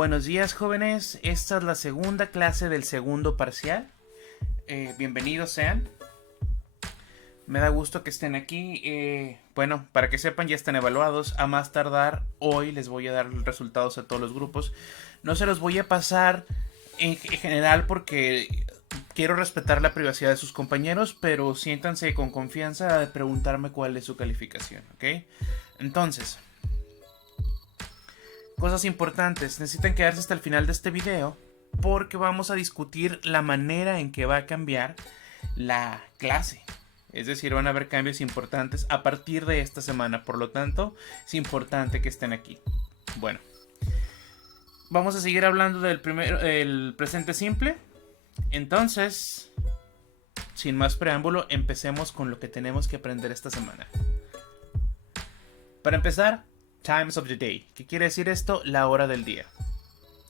Buenos días, jóvenes. Esta es la segunda clase del segundo parcial. Bienvenidos sean. Me da gusto que estén aquí. Bueno, para que sepan, ya están evaluados. A más tardar, hoy les voy a dar los resultados a todos los grupos. No se los voy a pasar en general porque quiero respetar la privacidad de sus compañeros, pero siéntanse con confianza de preguntarme cuál es su calificación, ¿ok? Entonces, cosas importantes. Necesitan quedarse hasta el final de este video porque vamos a discutir la manera en que va a cambiar la clase. Es decir, van a haber cambios importantes a partir de esta semana. Por lo tanto, es importante que estén aquí. Bueno, vamos a seguir hablando del el presente simple. Entonces, sin más preámbulo, empecemos con lo que tenemos que aprender esta semana. Para empezar, times of the day. ¿Qué quiere decir esto? La hora del día.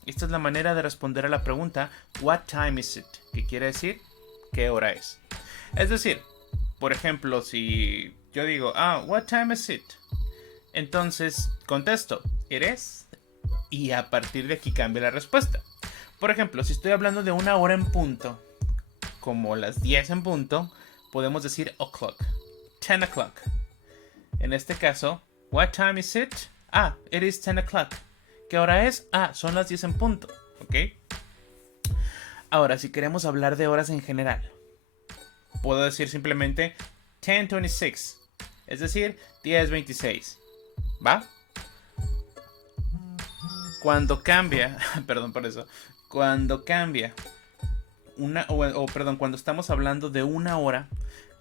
Esta es la manera de responder a la pregunta what time is it? ¿Qué quiere decir? ¿Qué hora es? Es decir, por ejemplo, si yo digo, what time is it? Entonces contesto, it is, y a partir de aquí cambia la respuesta. Por ejemplo, si estoy hablando de una hora en punto, como las 10 en punto, podemos decir o'clock, 10 o'clock. En este caso, what time is it? It is 10 o'clock. ¿Qué hora es? Son las 10 en punto, ¿ok? Ahora, si queremos hablar de horas en general, puedo decir simplemente 10:26, es decir, 10:26, ¿va? Cuando cambia, perdón por eso, cuando cambia cuando estamos hablando de una hora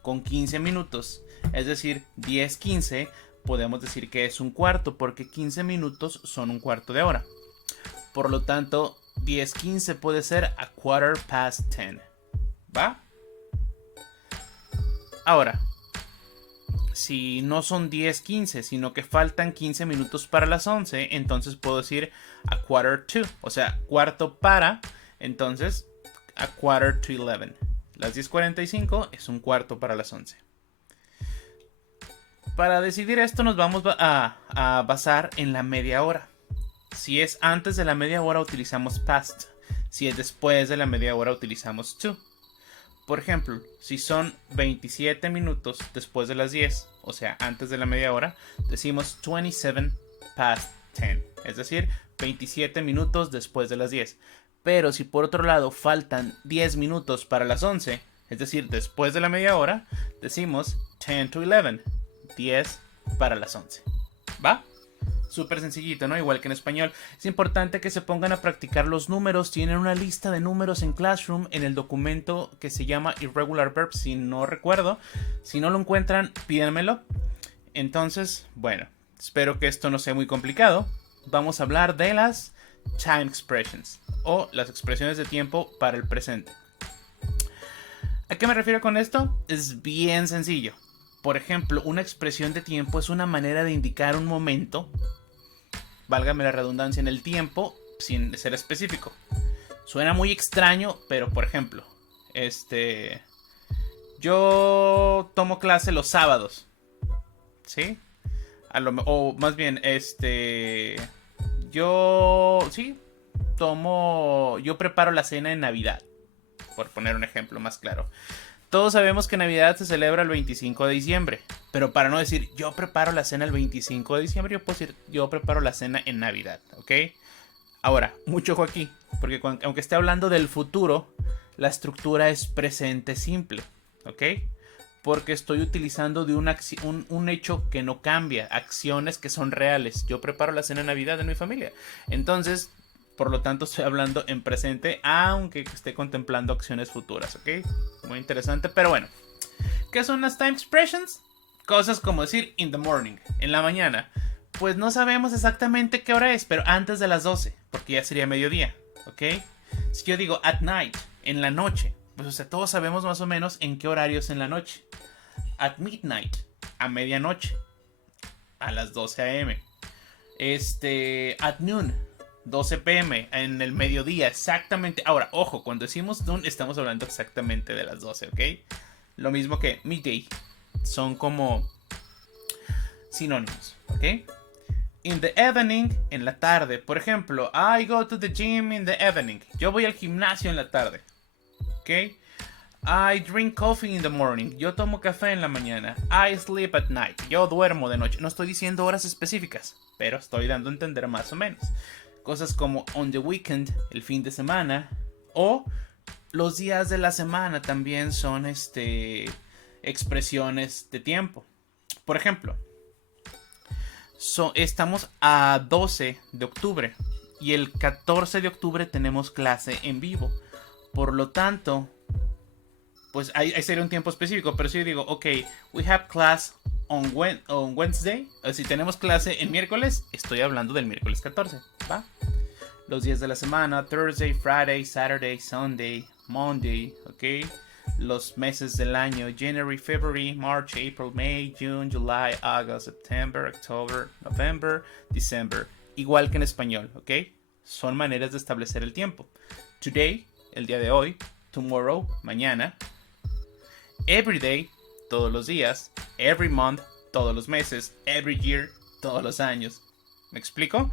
con 15 minutos, es decir, 10:15, podemos decir que es un cuarto porque 15 minutos son un cuarto de hora. Por lo tanto, 10:15 puede ser a quarter past 10, ¿va? Ahora, si no son 10:15, sino que faltan 15 minutos para las 11, entonces puedo decir a quarter to, o sea, cuarto para, entonces a quarter to 11. Las 10:45 es un cuarto para las 11. Para decidir esto nos vamos a basar en la media hora. Si es antes de la media hora utilizamos past, si es después de la media hora utilizamos to. Por ejemplo, si son 27 minutos después de las 10, o sea, antes de la media hora, decimos 27 past 10, es decir, 27 minutos después de las 10. Pero si por otro lado faltan 10 minutos para las 11, es decir, después de la media hora, decimos 10 to 11, 10 para las 11. ¿Va? Súper sencillito, ¿no? Igual que en español. Es importante que se pongan a practicar los números. Tienen una lista de números en Classroom en el documento que se llama Irregular Verbs, si no recuerdo. Si no lo encuentran, pídanmelo. Entonces, bueno, espero que esto no sea muy complicado. Vamos a hablar de las time expressions o las expresiones de tiempo para el presente. ¿A qué me refiero con esto? Es bien sencillo. Por ejemplo, una expresión de tiempo es una manera de indicar un momento, válgame la redundancia, en el tiempo sin ser específico. Suena muy extraño, pero por ejemplo, yo tomo clase los sábados, ¿sí? O más bien, yo preparo la cena en Navidad, por poner un ejemplo más claro. Todos sabemos que Navidad se celebra el 25 de diciembre. Pero para no decir yo preparo la cena el 25 de diciembre, yo puedo decir yo preparo la cena en Navidad, ¿ok? Ahora, mucho ojo aquí, porque aunque esté hablando del futuro, la estructura es presente simple, ¿ok? Porque estoy utilizando de un hecho que no cambia, acciones que son reales. Yo preparo la cena en Navidad en mi familia. Entonces, por lo tanto, estoy hablando en presente, aunque esté contemplando acciones futuras, ¿ok? Muy interesante, pero bueno. ¿Qué son las time expressions? Cosas como decir in the morning, en la mañana. Pues no sabemos exactamente qué hora es, pero antes de las 12, porque ya sería mediodía, ¿ok? Si yo digo at night, en la noche, pues o sea, todos sabemos más o menos en qué horario es en la noche. At midnight, a medianoche, a las 12 a.m. At noon, 12 p.m. en el mediodía, exactamente. Ahora, ojo, cuando decimos noon estamos hablando exactamente de las 12, ¿ok? Lo mismo que midday, son como sinónimos, ¿ok? In the evening, en la tarde. Por ejemplo, I go to the gym in the evening. Yo voy al gimnasio en la tarde. ¿Ok? I drink coffee in the morning. Yo tomo café en la mañana. I sleep at night. Yo duermo de noche. No estoy diciendo horas específicas, pero estoy dando a entender más o menos. Cosas como on the weekend, el fin de semana, o los días de la semana también son expresiones de tiempo. Por ejemplo, estamos a 12 de octubre y el 14 de octubre tenemos clase en vivo. Por lo tanto, pues ahí sería un tiempo específico, pero si yo digo, ok, we have class on Wednesday, o si tenemos clase en miércoles, estoy hablando del miércoles 14, ¿va? Los días de la semana, Thursday, Friday, Saturday, Sunday, Monday, ok. Los meses del año, January, February, March, April, May, June, July, August, September, October, November, December. Igual que en español, ok. Son maneras de establecer el tiempo. Today, el día de hoy. Tomorrow, mañana. Every day, todos los días. Every month, todos los meses. Every year, todos los años. ¿Me explico?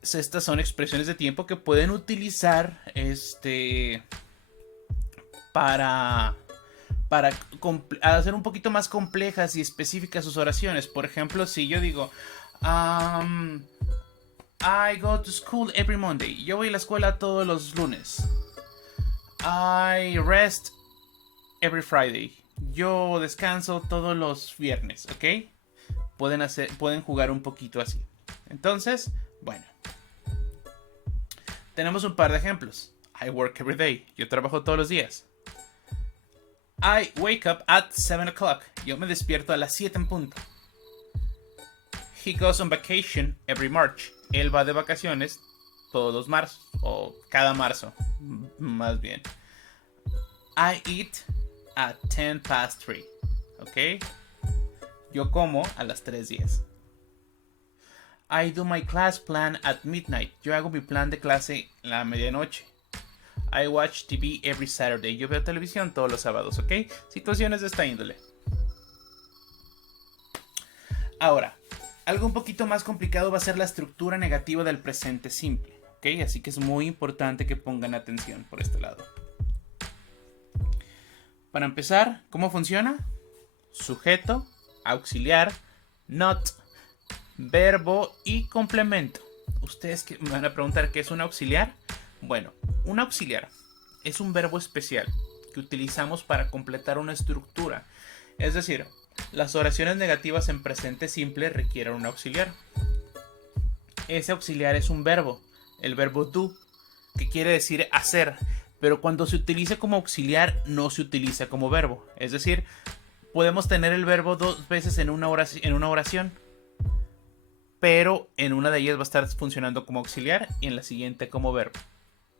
Estas son expresiones de tiempo que pueden utilizar para hacer un poquito más complejas y específicas sus oraciones. Por ejemplo, si yo digo I go to school every Monday. Yo voy a la escuela todos los lunes. I rest every Friday. Yo descanso todos los viernes, ¿ok? Pueden jugar un poquito así. Entonces, bueno. Tenemos un par de ejemplos. I work every day. Yo trabajo todos los días. I wake up at 7 o'clock. Yo me despierto a las 7 en punto. He goes on vacation every March. Él va de vacaciones todos los marzos. O cada marzo, más bien. I eat at 10 past 3. ¿Ok? Yo como a las 3:10. I do my class plan at midnight. Yo hago mi plan de clase a la medianoche. I watch TV every Saturday. Yo veo televisión todos los sábados, ¿ok? Situaciones de esta índole. Ahora, algo un poquito más complicado va a ser la estructura negativa del presente simple, ¿ok? Así que es muy importante que pongan atención por este lado. Para empezar, ¿cómo funciona? Sujeto, auxiliar, not, verbo y complemento. Ustedes me van a preguntar ¿qué es un auxiliar? Bueno, un auxiliar es un verbo especial que utilizamos para completar una estructura. Es decir, las oraciones negativas en presente simple requieren un auxiliar. Ese auxiliar es un verbo, el verbo do, que quiere decir hacer, pero cuando se utiliza como auxiliar no se utiliza como verbo. Es decir, podemos tener el verbo dos veces en una oración, pero en una de ellas va a estar funcionando como auxiliar y en la siguiente como verbo.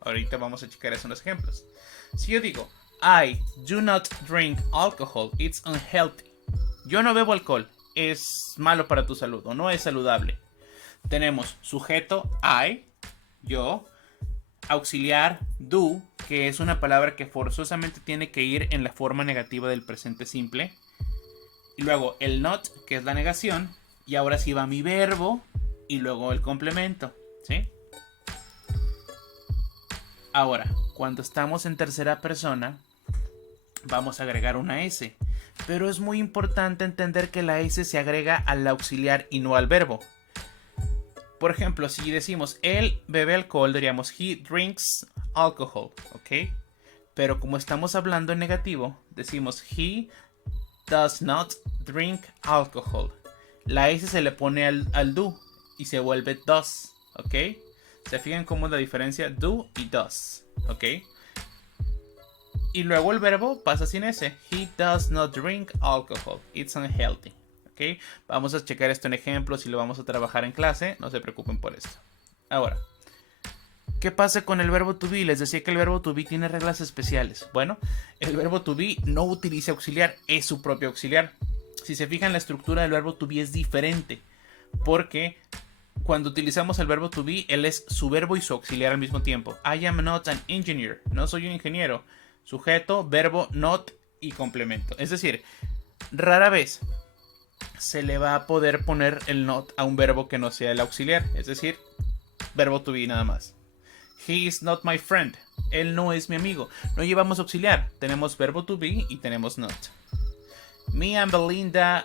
Ahorita vamos a checar esos ejemplos. Si yo digo, I do not drink alcohol, it's unhealthy. Yo no bebo alcohol, es malo para tu salud o no es saludable. Tenemos sujeto, I, yo, auxiliar, do, que es una palabra que forzosamente tiene que ir en la forma negativa del presente simple. Y luego el not, que es la negación. Y ahora sí va mi verbo y luego el complemento, ¿sí? Ahora, cuando estamos en tercera persona, vamos a agregar una S. Pero es muy importante entender que la S se agrega al auxiliar y no al verbo. Por ejemplo, si decimos él bebe alcohol, diríamos he drinks alcohol, ¿ok? Pero como estamos hablando en negativo, decimos he does not drink alcohol. La S se le pone al do y se vuelve does, ¿ok? ¿Se fijan cómo es la diferencia? Do y does, ¿ok? Y luego el verbo pasa sin S. He does not drink alcohol. It's unhealthy, ¿ok? Vamos a checar esto en ejemplos y lo vamos a trabajar en clase. No se preocupen por esto. Ahora, ¿qué pasa con el verbo to be? Les decía que el verbo to be tiene reglas especiales. Bueno, el verbo to be no utiliza auxiliar, es su propio auxiliar. Si se fijan, la estructura del verbo to be es diferente. Porque cuando utilizamos el verbo to be, él es su verbo y su auxiliar al mismo tiempo. I am not an engineer. No soy un ingeniero. Sujeto, verbo, not y complemento. Es decir, rara vez se le va a poder poner el not a un verbo que no sea el auxiliar, es decir, verbo to be nada más. He is not my friend. Él no es mi amigo. No llevamos auxiliar. Tenemos verbo to be y tenemos not. Me and Belinda,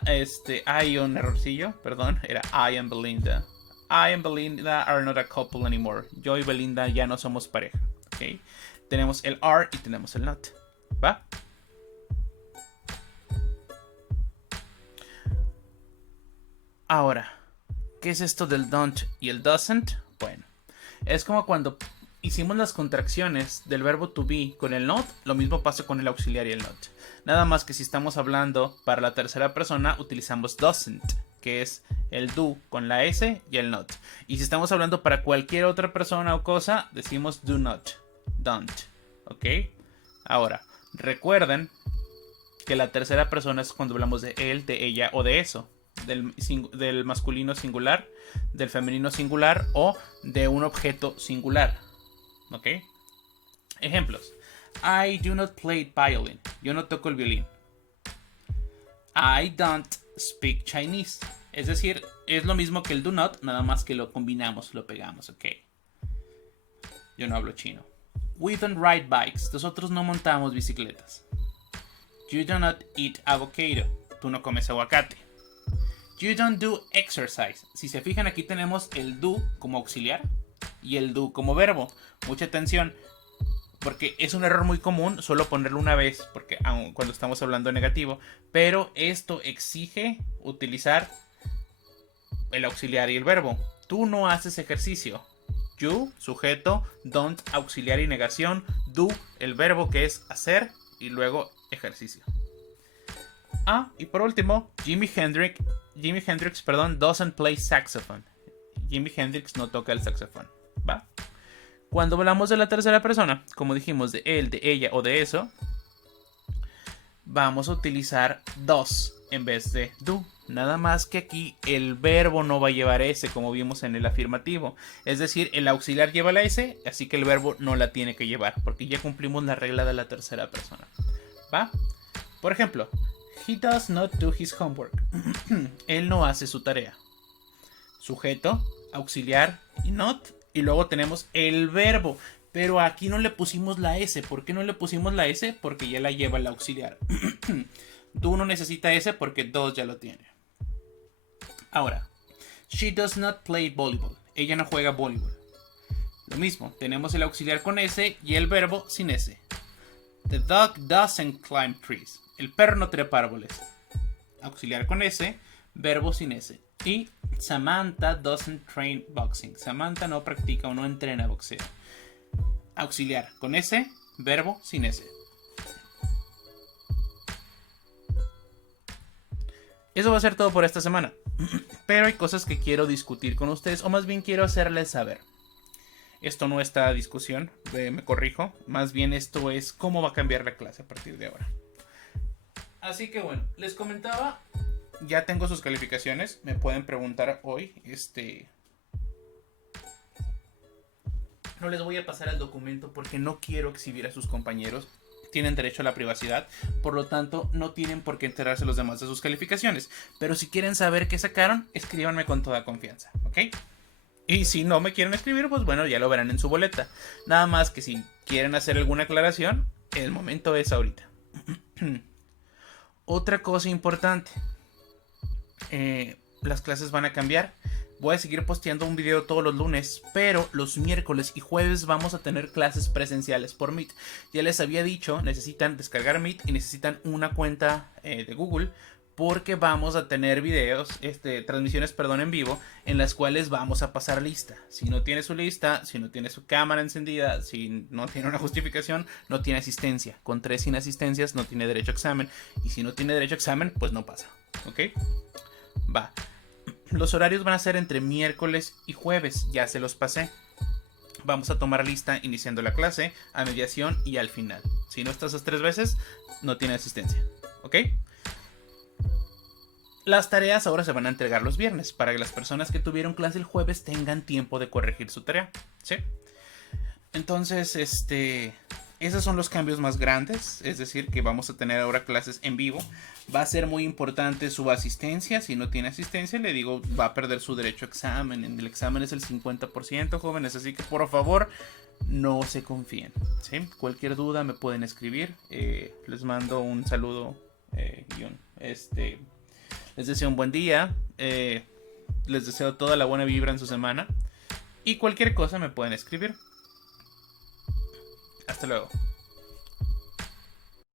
hay un errorcillo, perdón, era I and Belinda. I and Belinda are not a couple anymore. Yo y Belinda ya no somos pareja. ¿Okay? Tenemos el are y tenemos el not. ¿Va? Ahora, ¿qué es esto del don't y el doesn't? Bueno, es como cuando hicimos las contracciones del verbo to be con el not, lo mismo pasa con el auxiliar y el not. Nada más que si estamos hablando para la tercera persona, utilizamos doesn't, que es el do con la S y el not. Y si estamos hablando para cualquier otra persona o cosa, decimos do not, don't. ¿Ok? Ahora, recuerden que la tercera persona es cuando hablamos de él, de ella o de eso. Del masculino singular, del femenino singular o de un objeto singular. ¿Ok? Ejemplos. I do not play violin. Yo no toco el violín. I don't speak Chinese. Es decir, es lo mismo que el do not, nada más que lo combinamos, lo pegamos, ¿ok? Yo no hablo chino. We don't ride bikes. Nosotros no montamos bicicletas. You do not eat avocado. Tú no comes aguacate. You don't do exercise. Si se fijan, aquí tenemos el do como auxiliar y el do como verbo. Mucha atención, porque es un error muy común solo ponerlo una vez, porque aun cuando estamos hablando negativo, pero esto exige utilizar el auxiliar y el verbo. Tú no haces ejercicio. You, sujeto, don't, auxiliar y negación, do, el verbo que es hacer y luego ejercicio. Y por último, Jimi Hendrix, doesn't play saxophone. Jimi Hendrix no toca el saxofón, ¿va? Cuando hablamos de la tercera persona, como dijimos, de él, de ella o de eso, vamos a utilizar does en vez de do. Nada más que aquí el verbo no va a llevar S, como vimos en el afirmativo. Es decir, el auxiliar lleva la S, así que el verbo no la tiene que llevar, porque ya cumplimos la regla de la tercera persona, ¿va? Por ejemplo, he does not do his homework. Él no hace su tarea. Sujeto, auxiliar y not. Y luego tenemos el verbo. Pero aquí no le pusimos la S. ¿Por qué no le pusimos la S? Porque ya la lleva el auxiliar. Do no necesita S porque does ya lo tiene. Ahora, she does not play volleyball. Ella no juega voleibol. Lo mismo, tenemos el auxiliar con S y el verbo sin S. The dog doesn't climb trees. El perro no trepa árboles. Auxiliar con S, verbo sin S. Y Samantha doesn't train boxing. Samantha no practica o no entrena boxeo. Auxiliar con S, verbo sin S. Eso va a ser todo por esta semana. Pero hay cosas que quiero discutir con ustedes, o más bien quiero hacerles saber. Esto no está a discusión, me corrijo. Más bien esto es cómo va a cambiar la clase a partir de ahora. Así que bueno, les comentaba, ya tengo sus calificaciones, me pueden preguntar hoy, no les voy a pasar el documento porque no quiero exhibir a sus compañeros, tienen derecho a la privacidad, por lo tanto no tienen por qué enterarse los demás de sus calificaciones, pero si quieren saber qué sacaron, escríbanme con toda confianza, ¿ok? Y si no me quieren escribir, pues bueno, ya lo verán en su boleta, nada más que si quieren hacer alguna aclaración, el momento es ahorita. Otra cosa importante, las clases van a cambiar. Voy a seguir posteando un video todos los lunes, pero los miércoles y jueves vamos a tener clases presenciales por Meet. Ya les había dicho, necesitan descargar Meet y necesitan una cuenta de Google, porque vamos a tener videos, transmisiones, en vivo, en las cuales vamos a pasar lista. Si no tiene su lista, si no tiene su cámara encendida, si no tiene una justificación, no tiene asistencia. Con 3 sin asistencias no tiene derecho a examen. Y si no tiene derecho a examen, pues no pasa. ¿Ok? Va. Los horarios van a ser entre miércoles y jueves. Ya se los pasé. Vamos a tomar lista iniciando la clase, a mediación y al final. Si no estás esas 3 veces, no tiene asistencia. ¿Ok? Las tareas ahora se van a entregar los viernes para que las personas que tuvieron clase el jueves tengan tiempo de corregir su tarea, ¿sí? Entonces, esos son los cambios más grandes, es decir, que vamos a tener ahora clases en vivo. Va a ser muy importante su asistencia. Si no tiene asistencia, le digo, va a perder su derecho a examen. El examen es el 50%, jóvenes. Así que por favor, no se confíen, ¿sí? Cualquier duda me pueden escribir. Les mando un saludo. Les deseo un buen día. Les deseo toda la buena vibra en su semana. Y cualquier cosa me pueden escribir. Hasta luego.